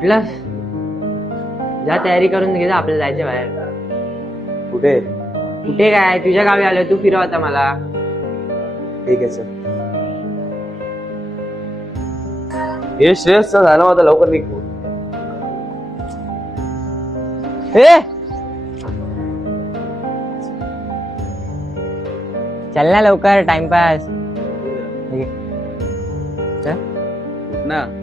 उठलास? जा तयारी करून घे, आपल्याला जायचं बाहेर. कुठे? कुठे काय, तुझ्या गावी आलोय, तू फिरव आता मला. ठीक आहे सर. हे श्रेयस झालं माझं, लवकर निघ. हे चल ना लवकर, टाइमपास. ना